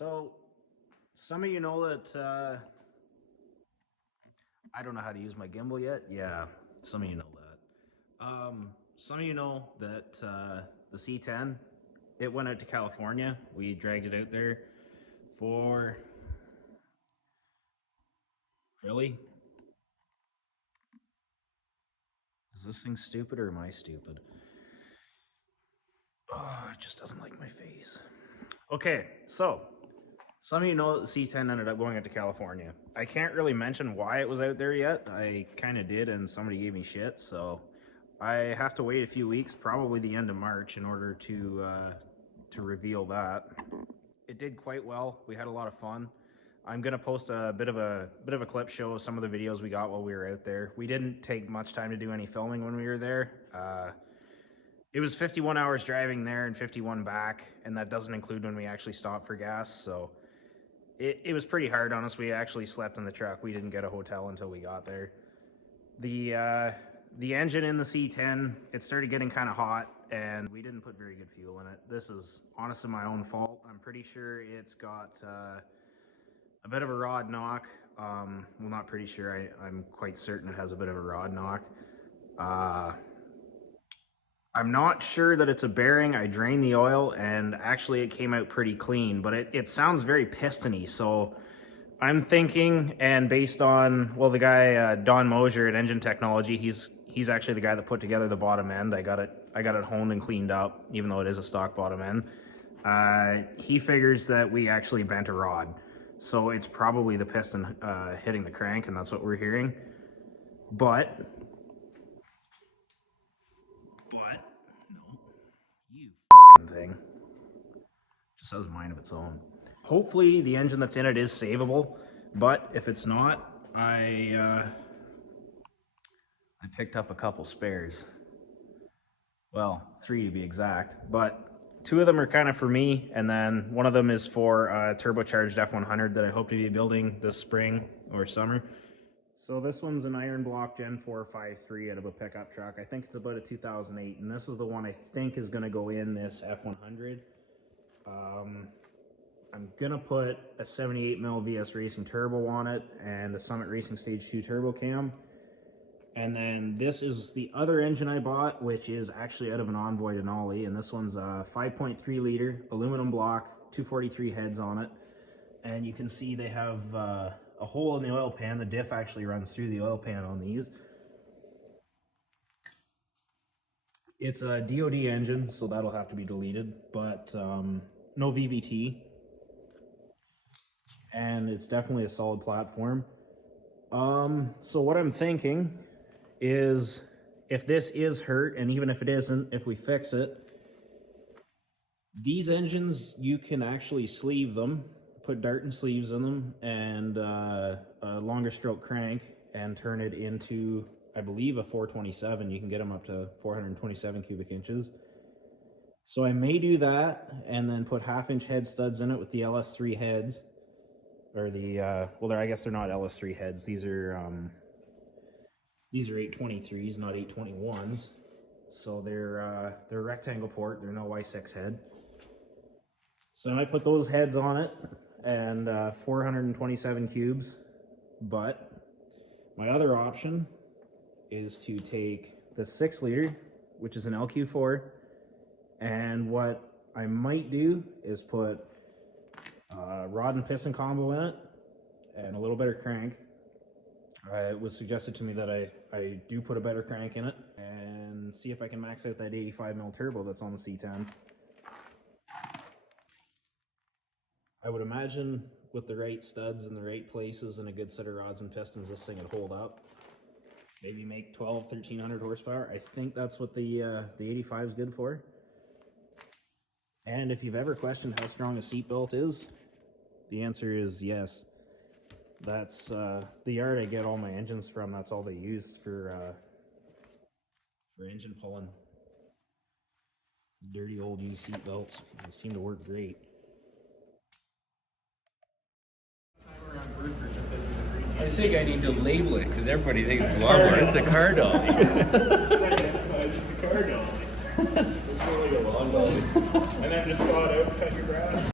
So, some of you know that I don't know how to use my gimbal yet. Yeah, some of you know that. Some of you know that the C10, it went out to California. We dragged it out there for... Really? Is this thing stupid or am I stupid? Oh, it just doesn't like my face. Okay, so some of you know that the C10 ended up going out to California. I can't really mention why it was out there yet. I kind of did, and somebody gave me shit, so I have to wait a few weeks, probably the end of March, in order to reveal that. It did quite well. We had a lot of fun. I'm gonna post a bit of a clip show of some of the videos we got while we were out there. We didn't take much time to do any filming when we were there. It was 51 hours driving there and 51 back, and that doesn't include when we actually stopped for gas. So it was pretty hard on us. We actually slept in the truck. We didn't get a hotel until we got there. The engine in the C10, it started getting kind of hot, and we didn't put very good fuel in it. This is honestly my own fault. I'm pretty sure it's got a bit of a rod knock. Well, not pretty sure. I'm quite certain it has a bit of a rod knock. I'm not sure that it's a bearing. I drained the oil and actually it came out pretty clean, but it sounds very pistony. So I'm thinking, and based on, well, the guy, Don Mosier at Engine Technology, he's actually the guy that put together the bottom end. I got it honed and cleaned up, even though it is a stock bottom end. He figures that we actually bent a rod. So it's probably the piston hitting the crank, and that's what we're hearing. But no, you fucking thing just has a mind of its own. Hopefully the engine that's in it is savable, but if it's not, I picked up a couple spares. Well, 3 to be exact, but 2 of them are kind of for me, and then one of them is for a turbocharged F100 that I hope to be building this spring or summer. So this one's an iron block Gen 453 out of a pickup truck. I think it's about a 2008, and this is the one I think is going to go in this F100. I'm going to put a 78mm VS Racing turbo on it and a Summit Racing Stage 2 turbo cam. And then this is the other engine I bought, which is actually out of an Envoy Denali, and this one's a 5.3 liter aluminum block, 243 heads on it. And you can see they have a hole in the oil pan. The diff actually runs through the oil pan on these. It's a DOD engine, so that'll have to be deleted, but no VVT. And it's definitely a solid platform. So what I'm thinking is, if this is hurt, and even if it isn't, if we fix it, these engines, you can actually sleeve them, put Darton sleeves in them, and a longer stroke crank, and turn it into, I believe, a 427. You can get them up to 427 cubic inches. So I may do that, and then put 1/2-inch head studs in it with the LS3 heads, or the well, I guess they're not LS3 heads. These are 823s, not 821s. So they're rectangle port. They're no Y6 head. So I might put those heads on it, and 427 cubes. But my other option is to take the 6 liter, which is an LQ4, and what I might do is put rod and piston combo in it and a little better crank. It was suggested to me that I do put a better crank in it, and see if I can max out that 85mm turbo that's on the C10. I would imagine with the right studs in the right places and a good set of rods and pistons, this thing would hold up. Maybe make 1,1300 horsepower. I think that's what the 85 is good for. And if you've ever questioned how strong a seatbelt is, the answer is yes. That's the yard I get all my engines from. That's all they use for engine pulling. Dirty old used seatbelts. They seem to work great. I think I need to label it because everybody thinks it's a lawnmower. It's a car dolly. It's a car dolly. It's really a lawn dolly. And then just go out and cut your grass.